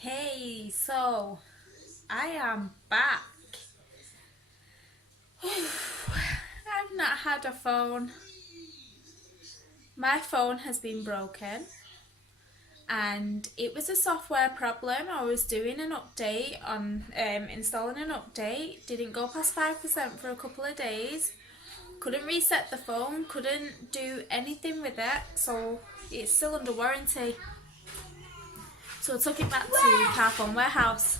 Hey, so I am back. I've not had a phone. My phone has been broken and it was a software problem. I was doing an update on installing an update, didn't go past 5% for a couple of days, couldn't reset the phone, couldn't do anything with it, so it's still under warranty. So I took it back to Car Phone Warehouse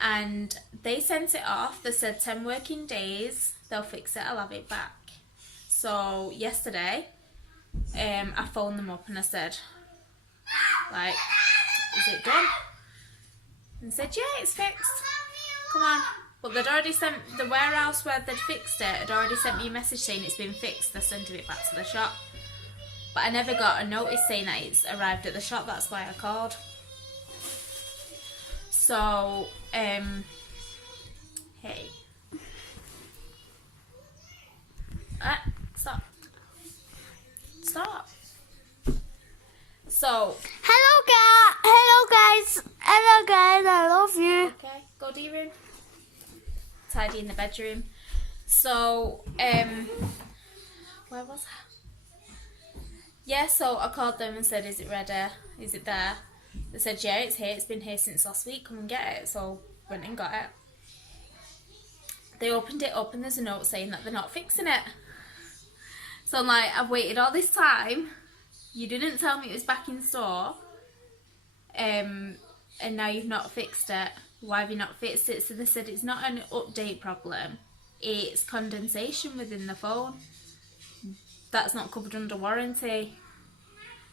and they sent it off. They said 10 working days, they'll fix it, I'll have it back. So yesterday, I phoned them up and I said, like, is it done? And said, yeah, it's fixed. Come on. But they'd already sent, the warehouse where they'd fixed it had already sent me a message saying it's been fixed. They're sending it back to the shop. But I never got a notice saying that it's arrived at the shop. That's why I called. So, hey. Stop. Stop. So. Hello guys, I love you. Okay, go to your room. Tidy in the bedroom. So, where was I? Yeah, so I called them and said, is it ready? Is it there? They said, yeah, it's here. It's been here since last week. Come and get it. So, went and got it. They opened it up and there's a note saying that they're not fixing it. So I'm like, I've waited all this time. You didn't tell me it was back in store. And now you've not fixed it. Why have you not fixed it? So they said it's not an update problem. It's condensation within the phone. That's not covered under warranty.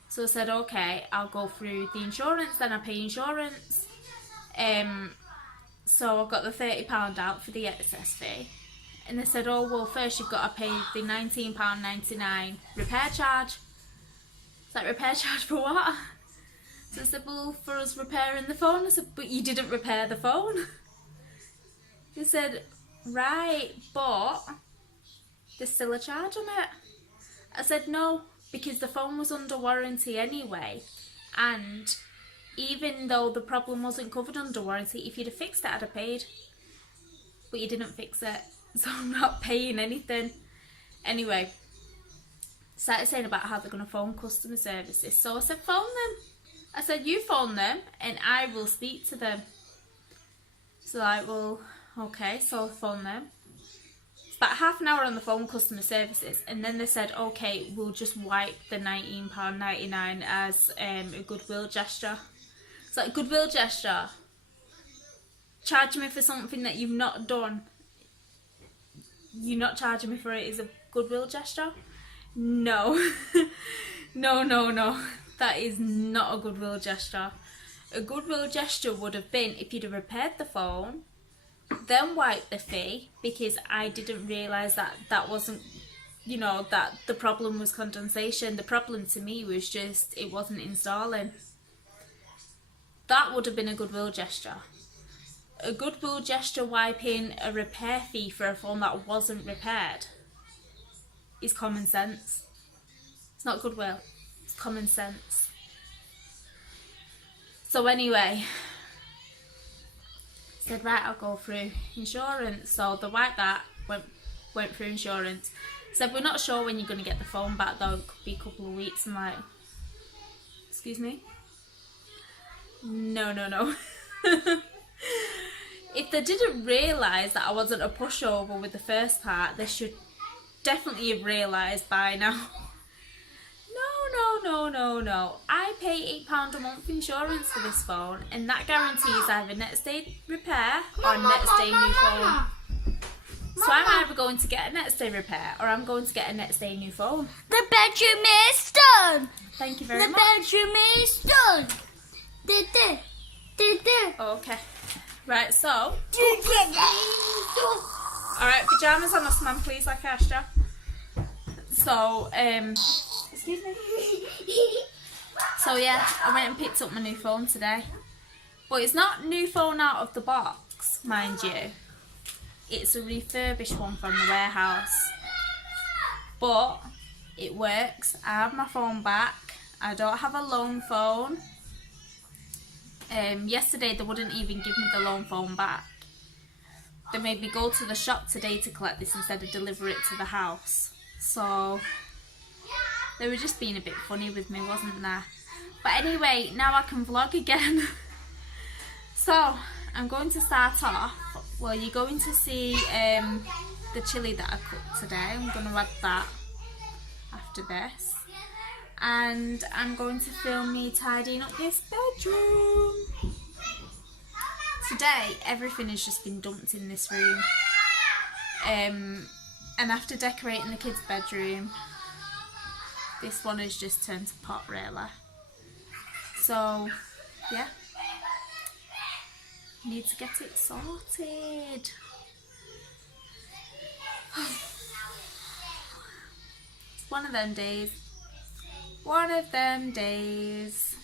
So I said, okay, I'll go through the insurance, then I pay insurance. So I got the £30 out for the excess fee. And they said, oh, well, first you've got to pay the £19.99 repair charge. It's like, repair charge for what? So I said, well, for us repairing the phone. I said, but you didn't repair the phone. They said, right, but there's still a charge on it. I said, no, because the phone was under warranty anyway. And even though the problem wasn't covered under warranty, if you'd have fixed it, I'd have paid. But you didn't fix it, so I'm not paying anything. Anyway, started saying about how they're going to phone customer services. So I said, phone them. I said, you phone them and I will speak to them. So like, well, okay, so I phoned them. It's about half an hour on the phone, customer services, and then they said, okay, we'll just wipe the £19.99 as a goodwill gesture. It's like, goodwill gesture? Charge me for something that you've not done. You're not charging me for it as a goodwill gesture? No. No. That is not a goodwill gesture. A goodwill gesture would have been if you'd have repaired the phone, then wiped the fee, because I didn't realise that that wasn't, you know, that the problem was condensation. The problem to me was just it wasn't installing. That would have been a goodwill gesture. A goodwill gesture wiping a repair fee for a phone that wasn't repaired is common sense. It's not goodwill, it's common sense. So anyway, said, right, I'll go through insurance. So the wiped that, went through insurance. Said, we're not sure when you're going to get the phone back though, it could be a couple of weeks. I'm like, excuse me? No. If they didn't realise that I wasn't a pushover with the first part, they should definitely have realised by now. No. I pay £8 a month insurance for this phone, and that guarantees either next day repair or next day new phone. So I'm either going to get a next day repair or I'm going to get a next day new phone. The bedroom is done. Thank you very much. The bedroom is done. Okay. Right, so. Alright, pyjamas on us, man, please, like I asked you. So, excuse me. So yeah, I went and picked up my new phone today. But it's not new phone out of the box, mind you. It's a refurbished one from the warehouse. But it works. I have my phone back. I don't have a loan phone. Yesterday they wouldn't even give me the loan phone back. They made me go to the shop today to collect this instead of deliver it to the house. So they were just being a bit funny with me, wasn't they? But anyway, now I can vlog again. So I'm going to start off. Well, you're going to see the chilli that I cooked today. I'm going to add that after this. And I'm going to film me tidying up this bedroom. Today, everything has just been dumped in this room. And after decorating the kids' bedroom, this one has just turned to pot, really. So, yeah. Need to get it sorted. It's one of them days. One of them days.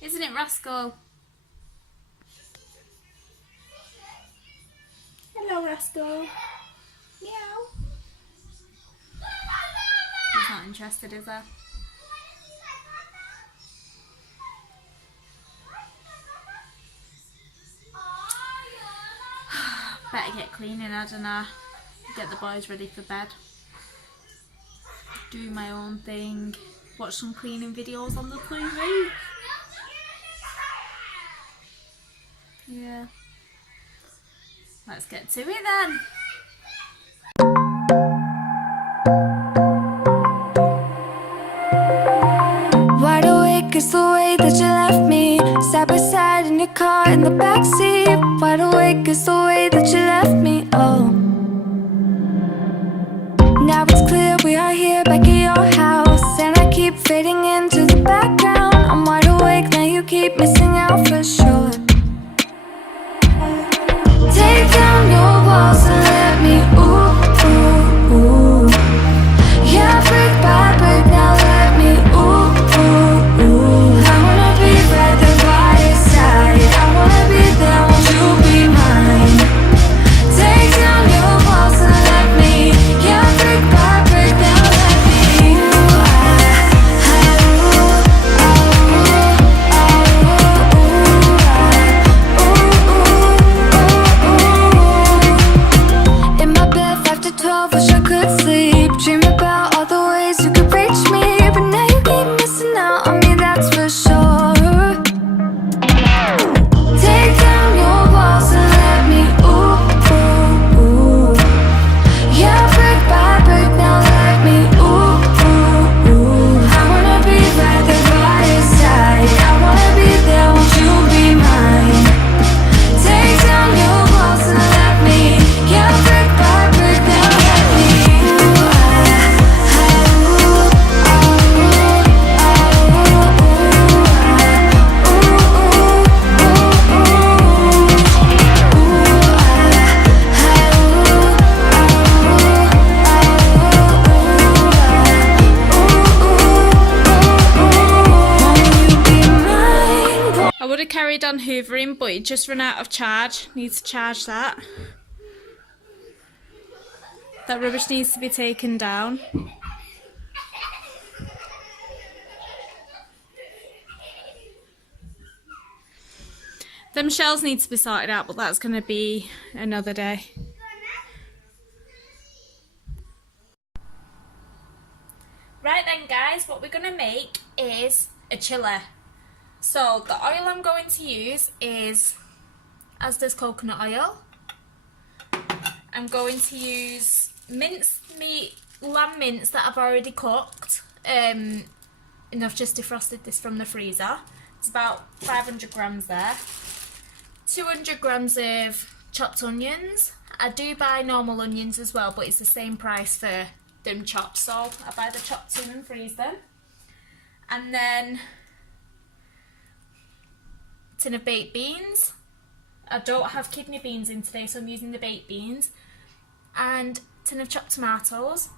Isn't it, Rascal? Hello, Rascal. Meow. He's not interested, is he? Better get cleaning, I don't know. Get the boys ready for bed. Do my own thing. Watch some cleaning videos on the TV. Yeah. Let's get to it then. Wide awake is the way that you left me, side by side in your car in the backseat. Wide awake is the way that you left me, oh. Now it's clear we are here back at your house, and I keep fading into the background. I'm wide awake, now you keep missing out for sure. Take down your walls and let me, ooh, ooh, ooh. Yeah, brick by brick, now let me, ooh, ooh, ooh. I wanna be right there by your side. I wanna be there, won't you be mine? Take down your walls and let me, yeah, brick by brick, now let me, ooh, in my bed 5 to 12, wish I could sleep. Dream about all the ways you could reach me, but now you keep missing out on me, that's for sure. Take down your walls and let me, ooh, ooh, ooh. Yeah, brick by brick, now let me, ooh, ooh, ooh. I wanna be right there by your side. I wanna be there, won't you be mine? Take down your walls and let me, yeah, brick by brick, now let me, I would have carried on hoovering, but it just ran out of charge. Need to charge that. That rubbish needs to be taken down. Them shells need to be sorted out, but that's going to be another day. Right then guys, what we're going to make is a chilli. So the oil I'm going to use is Asda's coconut oil. I'm going to use minced meat, lamb mince that I've already cooked. And I've just defrosted this from the freezer. It's about 500 grams there. 200 grams of chopped onions. I do buy normal onions as well, but it's the same price for them chopped, so I buy the chopped too and freeze them. And then a tin of baked beans. I don't have kidney beans in today, so I'm using the baked beans. And a tin of chopped tomatoes.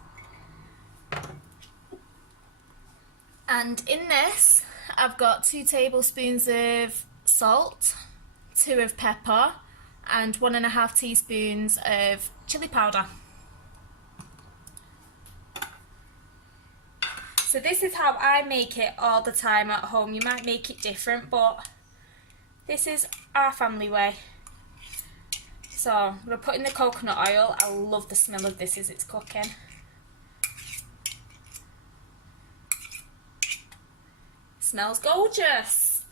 And in this, I've got 2 tablespoons of salt, 2 of pepper, and 1.5 teaspoons of chilli powder. So this is how I make it all the time at home. You might make it different, but This is our family way. So I'm going to put in the coconut oil. I love the smell of this as it's cooking. Smells gorgeous.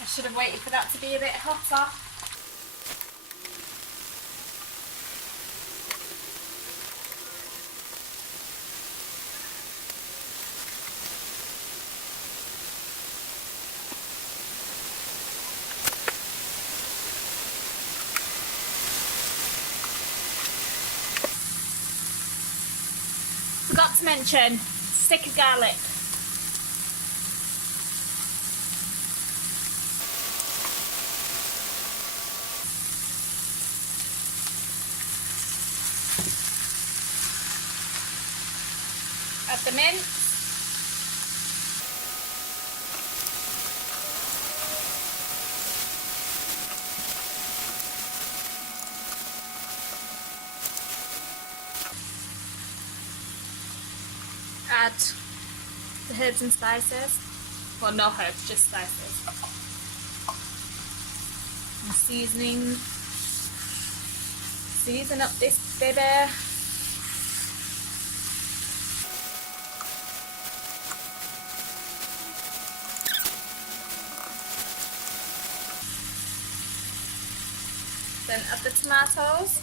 I should have waited for that to be a bit hotter. Forgot to mention, stick of garlic. Add the mint. Add the herbs and spices. Well, no herbs, just spices. And seasoning. Season up this baby. Then add the tomatoes.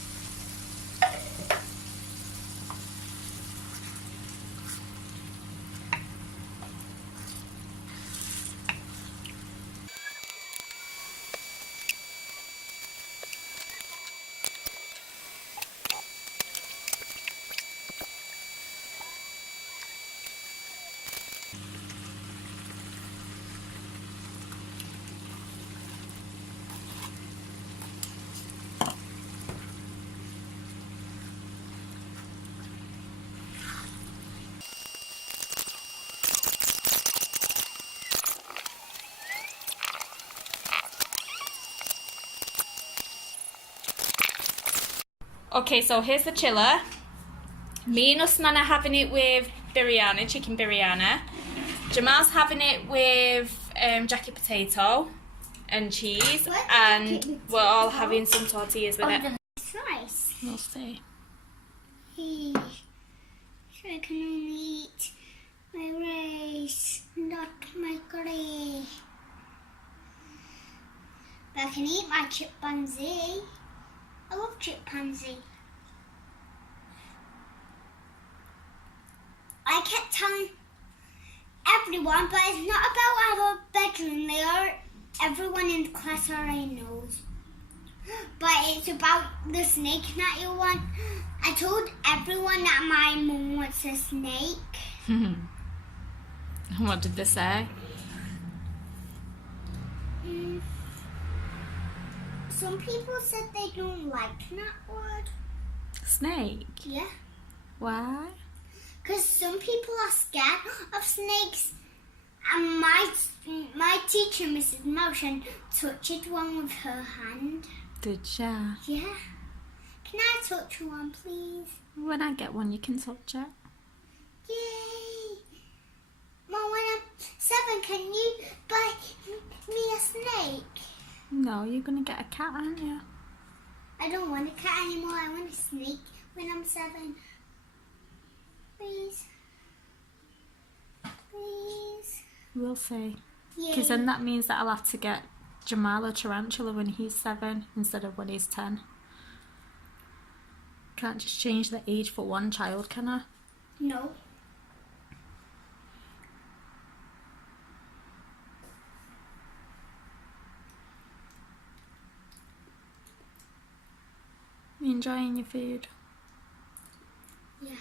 Okay, so here's the chiller. Me and Usman are having it with biryani, chicken biryani. Jamal's having it with jacket potato and cheese, and we're all having some tortillas with it. Nice. We'll see. Hey, so I can only eat my rice, not my curry. But I can eat my chimpanzee. I love chimpanzee. I kept telling everyone, but it's not about our bedroom. They are everyone in the class already knows. But it's about the snake that you want. I told everyone that my mum wants a snake. What did they say? Some people said they don't like that word. Snake? Yeah. Why? Because some people are scared of snakes. And my teacher, Mrs. Motion, touched one with her hand. Did ya? Yeah. Can I touch one, please? When I get one, you can touch it. Yay! Mom, when I'm 7, can you buy me a snake? No, you're gonna get a cat, aren't you? I don't want a cat anymore. I want a snake when I'm 7. Please. Please. We'll see. Yay. Because then that means that I'll have to get Jamal a tarantula when he's 7 instead of when he's 10. Can't just change the age for one child, can I? No. You enjoying your food? Yeah.